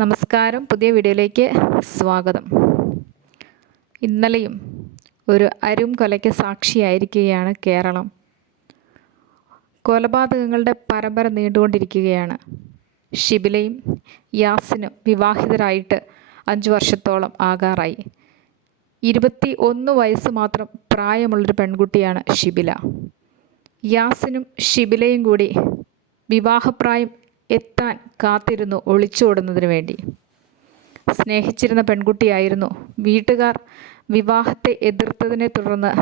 നമസ്കാരം. പുതിയ വീഡിയോയിലേക്ക് സ്വാഗതം. ഇന്നലെയും ഒരു അരും കൊലയ്ക്ക് സാക്ഷിയായിരിക്കുകയാണ് കേരളം. കൊലപാതകങ്ങളുടെ പരമ്പര നീണ്ടുകൊണ്ടിരിക്കുകയാണ്. ഷിബിലയും യാസിനും വിവാഹിതരായിട്ട് 5 വർഷത്തോളം ആകാറായി. 21 വയസ്സ് മാത്രം പ്രായമുള്ളൊരു പെൺകുട്ടിയാണ് ഷിബില. യാസിനും ഷിബിലയും കൂടി വിവാഹപ്രായം എത്താൻ കാത്തിരുന്നു ഒളിച്ചോടുന്നതിന് വേണ്ടി. സ്നേഹിച്ചിരുന്ന പെൺകുട്ടിയായിരുന്നു. വീട്ടുകാർ വിവാഹത്തെ എതിർത്തതിനെ തുടർന്ന്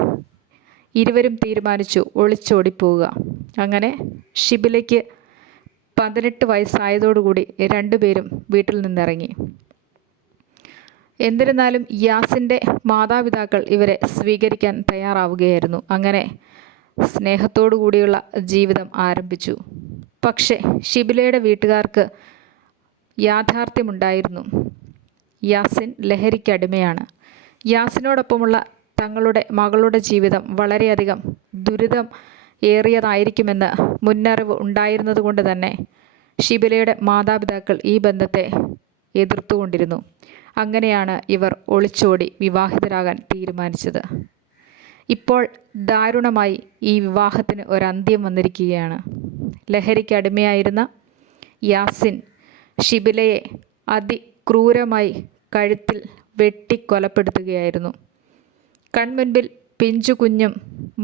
ഇരുവരും തീരുമാനിച്ചു ഒളിച്ചോടിപ്പോവുക. അങ്ങനെ ഷിബിലയ്ക്ക് 18 വയസ്സായതോടുകൂടി രണ്ടുപേരും വീട്ടിൽ നിന്നിറങ്ങി. എന്നിരുന്നാലും യാസിൻ്റെ മാതാപിതാക്കൾ ഇവരെ സ്വീകരിക്കാൻ തയ്യാറാവുകയായിരുന്നു. അങ്ങനെ സ്നേഹത്തോടു കൂടിയുള്ള ജീവിതം ആരംഭിച്ചു. പക്ഷേ ഷിബിലയുടെ വീട്ടുകാർക്ക് യാഥാർത്ഥ്യമുണ്ടായിരുന്നു. യാസിൻ ലഹരിക്കടിമയാണ്. യാസിനോടൊപ്പമുള്ള തങ്ങളുടെ മകളുടെ ജീവിതം വളരെയധികം ദുരിതം ഏറിയതായിരിക്കുമെന്ന് മുന്നറിവ് ഉണ്ടായിരുന്നതുകൊണ്ട് തന്നെ ഷിബിലയുടെ മാതാപിതാക്കൾ ഈ ബന്ധത്തെ എതിർത്തുകൊണ്ടിരുന്നു. അങ്ങനെയാണ് ഇവർ ഒളിച്ചോടി വിവാഹിതരാകാൻ തീരുമാനിച്ചത്. ഇപ്പോൾ ദാരുണമായി ഈ വിവാഹത്തിന് ഒരന്ത്യം വന്നിരിക്കുകയാണ്. ലഹരിക്കടിമയായിരുന്ന യാസിൻ ഷിബിലയെ അതിക്രൂരമായി കഴുത്തിൽ വെട്ടിക്കൊലപ്പെടുത്തുകയായിരുന്നു. കൺമുൻപിൽ പിഞ്ചു കുഞ്ഞും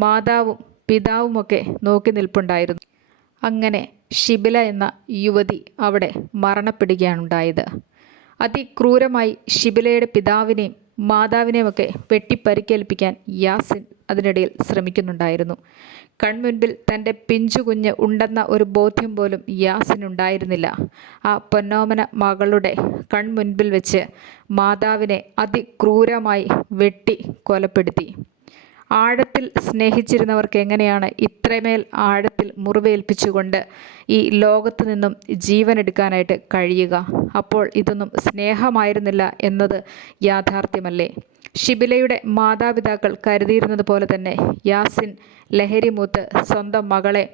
മാതാവും പിതാവുമൊക്കെ നോക്കി നിൽപ്പുണ്ടായിരുന്നു. അങ്ങനെ ഷിബില എന്ന യുവതി അവിടെ മരണപ്പെടുകയാണുണ്ടായത്. അതിക്രൂരമായി ഷിബിലയുടെ പിതാവിനെയും മാതാവിനെയുമൊക്കെ വെട്ടിപ്പരിക്കേൽപ്പിക്കാൻ യാസിൻ അതിനിടയിൽ ശ്രമിക്കുന്നുണ്ടായിരുന്നു. കൺമുൻപിൽ തൻ്റെ പിഞ്ചുകുഞ്ഞ് ഉണ്ടെന്ന ഒരു ബോധ്യം പോലും യാസിനുണ്ടായിരുന്നില്ല. ആ പൊന്നോമന മകളുടെ കൺമുൻപിൽ വെച്ച് മാതാവിനെ അതിക്രൂരമായി വെട്ടി കൊലപ്പെടുത്തി. ആഴത്തിൽ സ്നേഹിച്ചിരുന്നവർക്ക് എങ്ങനെയാണ് ഇത്രമേൽ ആഴത്തിൽ മുറിവേൽപ്പിച്ചുകൊണ്ട് ഈ ലോകത്തു നിന്നും ജീവനെടുക്കാനായിട്ട് കഴിയുക? അപ്പോൾ ഇതൊന്നും സ്നേഹമായിരുന്നില്ല എന്നത് യാഥാർത്ഥ്യമല്ലേ? ഷിബിലയുടെ മാതാപിതാക്കൾ കരുതിയിരുന്നത് പോലെ തന്നെ യാസിൻ ലഹരി മൂത്ത് സ്വന്തം മകളെ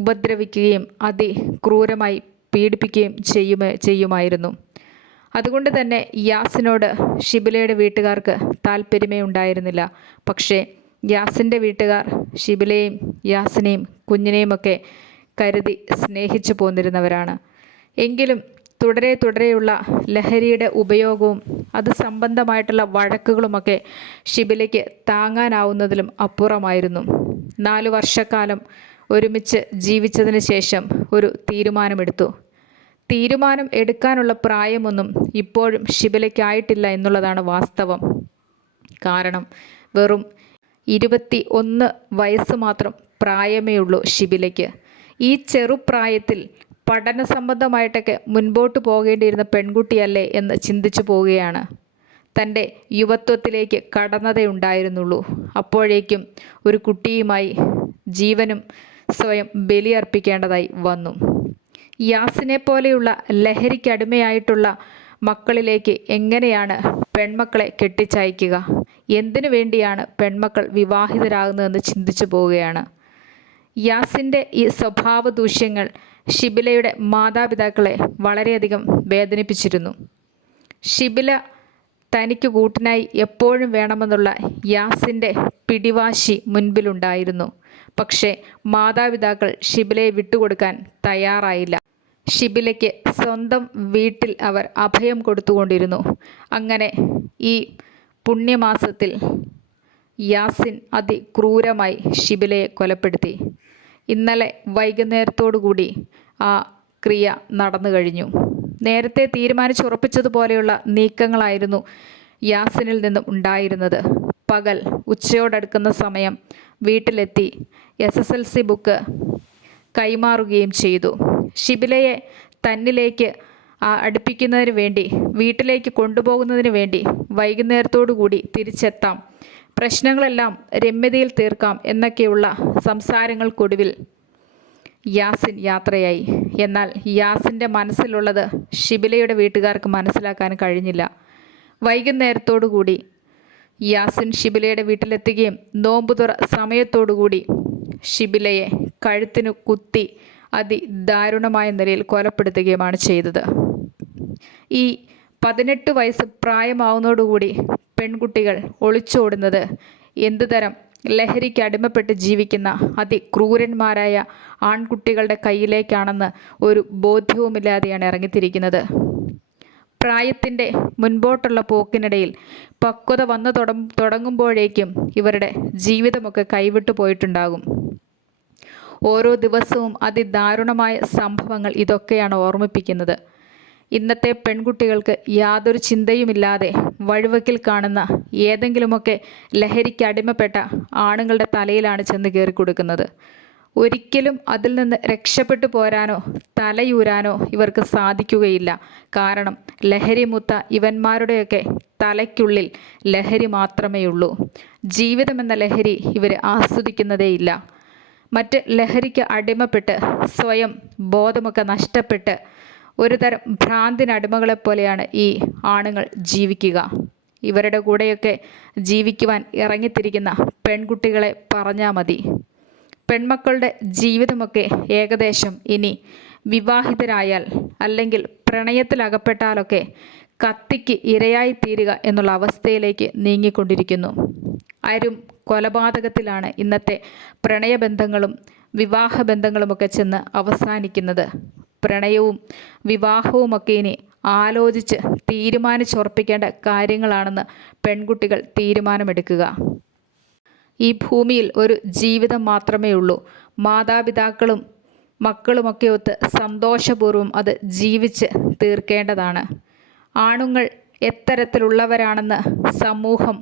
ഉപദ്രവിക്കുകയും അതിക്രൂരമായി പീഡിപ്പിക്കുകയും ചെയ്യുമായിരുന്നു. അതുകൊണ്ട് തന്നെ യാസിനോട് ഷിബിലയുടെ വീട്ടുകാർക്ക് താല്പര്യമേ ഉണ്ടായിരുന്നില്ല. പക്ഷേ യാസിൻ്റെ വീട്ടുകാർ ഷിബിലയെയും യാസിനെയും കുഞ്ഞിനെയുമൊക്കെ കരുതി സ്നേഹിച്ചു പോന്നിരുന്നവരാണ്. എങ്കിലും തുടരെയുള്ള ലഹരിയുടെ ഉപയോഗവും അത് സംബന്ധമായിട്ടുള്ള വഴക്കുകളുമൊക്കെ ഷിബിലയ്ക്ക് താങ്ങാനാവുന്നതിലും അപ്പുറമായിരുന്നു. 4 വർഷക്കാലം ഒരുമിച്ച് ജീവിച്ചതിന് ശേഷം ഒരു തീരുമാനമെടുത്തു. തീരുമാനം എടുക്കാനുള്ള പ്രായമൊന്നും ഇപ്പോഴും ഷിബിലയ്ക്കായിട്ടില്ല എന്നുള്ളതാണ് വാസ്തവം. കാരണം വെറും 21 വയസ്സ് മാത്രം പ്രായമേ ഉള്ളൂ ഷിബിലയ്ക്ക്. ഈ ചെറുപ്രായത്തിൽ പഠന സംബന്ധമായിട്ടൊക്കെ മുൻപോട്ട് പോകേണ്ടിയിരുന്ന പെൺകുട്ടിയല്ലേ എന്ന് ചിന്തിച്ചു പോവുകയാണ്. തൻ്റെ യുവത്വത്തിലേക്ക് കടന്നതേ ഉണ്ടായിരുന്നുള്ളൂ. അപ്പോഴേക്കും ഒരു കുട്ടിയുമായി ജീവനും സ്വയം ബലിയർപ്പിക്കേണ്ടതായി വന്നു. യാസിനെ പോലെയുള്ള ലഹരിക്കടിമയായിട്ടുള്ള മക്കളിലേക്ക് എങ്ങനെയാണ് പെൺമക്കളെ കെട്ടിച്ചയക്കുക? എന്തിനു വേണ്ടിയാണ് പെൺമക്കൾ വിവാഹിതരാകുന്നതെന്ന് ചിന്തിച്ചു പോവുകയാണ്. യാസിൻ്റെ ഈ സ്വഭാവ ദൂഷ്യങ്ങൾ ഷിബിലയുടെ മാതാപിതാക്കളെ വളരെയധികം വേദനിപ്പിച്ചിരുന്നു. ഷിബില തനിക്ക് കൂട്ടിനായി എപ്പോഴും വേണമെന്നുള്ള യാസിൻ്റെ പിടിവാശി മുൻപിലുണ്ടായിരുന്നു. പക്ഷേ മാതാപിതാക്കൾ ഷിബിലയെ വിട്ടുകൊടുക്കാൻ തയ്യാറായില്ല. ഷിബിലയ്ക്ക് സ്വന്തം വീട്ടിൽ അവർ അഭയം കൊടുത്തുകൊണ്ടിരുന്നു. അങ്ങനെ ഈ പുണ്യമാസത്തിൽ യാസിൻ അതിക്രൂരമായി ഷിബിലയെ കൊലപ്പെടുത്തി. ഇന്നലെ വൈകുന്നേരത്തോടുകൂടി ആ ക്രിയ നടന്നു കഴിഞ്ഞു. നേരത്തെ തീരുമാനിച്ചുറപ്പിച്ചതുപോലെയുള്ള നീക്കങ്ങളായിരുന്നു യാസിനിൽ നിന്നും ഉണ്ടായിരുന്നത്. പകൽ ഉച്ചയോടടുക്കുന്ന സമയം വീട്ടിലെത്തി SSLC ബുക്ക് കൈമാറുകയും ചെയ്തു. ഷിബിലയെ തന്നിലേക്ക് അടുപ്പിക്കുന്നതിന് വേണ്ടി, വീട്ടിലേക്ക് കൊണ്ടുപോകുന്നതിന് വേണ്ടി വൈകുന്നേരത്തോടുകൂടി തിരിച്ചെത്താം, പ്രശ്നങ്ങളെല്ലാം രമ്യതയിൽ തീർക്കാം എന്നൊക്കെയുള്ള സംസാരങ്ങൾക്കൊടുവിൽ യാസിൻ യാത്രയായി. എന്നാൽ യാസിൻ്റെ മനസ്സിലുള്ളത് ഷിബിലയുടെ വീട്ടുകാർക്ക് മനസ്സിലാക്കാൻ കഴിഞ്ഞില്ല. വൈകുന്നേരത്തോടുകൂടി യാസിൻ ഷിബിലയുടെ വീട്ടിലെത്തുകയും നോമ്പുതുറ സമയത്തോടുകൂടി ഷിബിലയെ കഴുത്തിനു കുത്തി അതിദാരുണമായ നിലയിൽ കൊലപ്പെടുത്തുകയുമാണ് ചെയ്തത്. ഈ 18 വയസ്സ് പ്രായമാവുന്നതോടുകൂടി പെൺകുട്ടികൾ ഒളിച്ചോടുന്നത് എന്തുതരം ലഹരിക്ക് അടിമപ്പെട്ട് ജീവിക്കുന്ന അതിക്രൂരന്മാരായ ആൺകുട്ടികളുടെ കയ്യിലേക്കാണെന്ന് ഒരു ബോധ്യവുമില്ലാതെയാണ് ഇറങ്ങിത്തിരിക്കുന്നത്. പ്രായത്തിൻ്റെ മുൻപോട്ടുള്ള പോക്കിനിടയിൽ പക്വത വന്നു തുടങ്ങുമ്പോഴേക്കും ഇവരുടെ ജീവിതമൊക്കെ കൈവിട്ടു പോയിട്ടുണ്ടാകും. ഓരോ ദിവസവും അതിദാരുണമായ സംഭവങ്ങൾ ഇതൊക്കെയാണ് ഓർമ്മിപ്പിക്കുന്നത്. ഇന്നത്തെ പെൺകുട്ടികൾക്ക് യാതൊരു ചിന്തയുമില്ലാതെ വഴിവക്കിൽ കാണുന്ന ഏതെങ്കിലുമൊക്കെ ലഹരിക്ക് അടിമപ്പെട്ട ആണുങ്ങളുടെ തലയിലാണ് ചെന്ന് കയറിക്കൊടുക്കുന്നത്. ഒരിക്കലും അതിൽ നിന്ന് രക്ഷപ്പെട്ടു പോരാനോ തലയൂരാനോ ഇവർക്ക് സാധിക്കുകയില്ല. കാരണം ലഹരിമുത്ത ഇവന്മാരുടെയൊക്കെ തലയ്ക്കുള്ളിൽ ലഹരി മാത്രമേയുള്ളൂ. ജീവിതമെന്ന ലഹരി ഇവർ ആസ്വദിക്കുന്നതേയില്ല. മറ്റ് ലഹരിക്ക് അടിമപ്പെട്ട് സ്വയം ബോധമൊക്കെ നഷ്ടപ്പെട്ട് ഒരുതരം ഭ്രാന്തിനടിമകളെപ്പോലെയാണ് ഈ ആണുങ്ങൾ ജീവിക്കുക. ഇവരുടെ കൂടെയൊക്കെ ജീവിക്കുവാൻ ഇറങ്ങിത്തിരിക്കുന്ന പെൺകുട്ടികളെ പറഞ്ഞാൽ മതി. പെൺമക്കളുടെ ജീവിതമൊക്കെ ഏകദേശം ഇനി വിവാഹിതരായാൽ അല്ലെങ്കിൽ പ്രണയത്തിലകപ്പെട്ടാലൊക്കെ കത്തിക്ക് ഇരയായിത്തീരുക എന്നുള്ള അവസ്ഥയിലേക്ക് നീങ്ങിക്കൊണ്ടിരിക്കുന്നു. കൊലപാതകത്തിലാണ് ഇന്നത്തെ പ്രണയബന്ധങ്ങളും വിവാഹബന്ധങ്ങളുമൊക്കെ ചെന്ന് അവസാനിക്കുന്നത്. പ്രണയവും വിവാഹവുമൊക്കെ ഇനി ആലോചിച്ച് തീരുമാനിച്ചുറപ്പിക്കേണ്ട കാര്യങ്ങളാണെന്ന് പെൺകുട്ടികൾ തീരുമാനമെടുക്കുക. ഈ ഭൂമിയിൽ ഒരു ജീവിതം മാത്രമേ ഉള്ളൂ. മാതാപിതാക്കളും മക്കളുമൊക്കെ ഒത്ത് സന്തോഷപൂർവ്വം അത് ജീവിച്ച് തീർക്കേണ്ടതാണ്. ആണുങ്ങൾ എത്തരത്തിലുള്ളവരാണെന്ന് സമൂഹം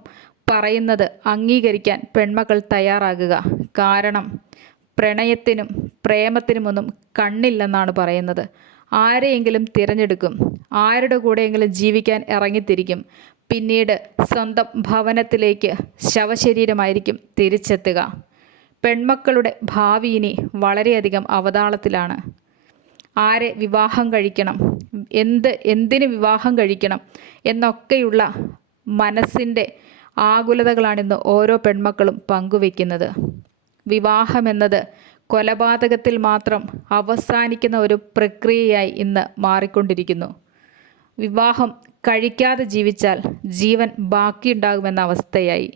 പറയുന്നത് അംഗീകരിക്കാൻ പെൺമക്കൾ തയ്യാറാകുക. കാരണം പ്രണയത്തിനും പ്രേമത്തിനുമൊന്നും കണ്ണില്ലെന്നാണ് പറയുന്നത്. ആരെയെങ്കിലും തിരഞ്ഞെടുക്കും, ആരുടെ കൂടെയെങ്കിലും ജീവിക്കാൻ ഇറങ്ങിത്തിരിക്കും. പിന്നീട് സ്വന്തം ഭവനത്തിലേക്ക് ശവശരീരമായിരിക്കും തിരിച്ചെത്തുക. പെൺമക്കളുടെ ഭാവി ഇനി വളരെയധികം അവതാളത്തിലാണ്. ആരെ വിവാഹം കഴിക്കണം, എന്തിന് വിവാഹം കഴിക്കണം എന്നൊക്കെയുള്ള മനസ്സിൻ്റെ ആകുലതകളാണിന്ന് ഓരോ പെൺമക്കളും പങ്കുവെക്കുന്നത്. വിവാഹമെന്നത് കൊലപാതകത്തിൽ മാത്രം അവസാനിക്കുന്ന ഒരു പ്രക്രിയയായി ഇന്ന് മാറിക്കൊണ്ടിരിക്കുന്നു. വിവാഹം കഴിക്കാതെ ജീവിച്ചാൽ ജീവൻ ബാക്കിയുണ്ടാകുമെന്ന അവസ്ഥയായി.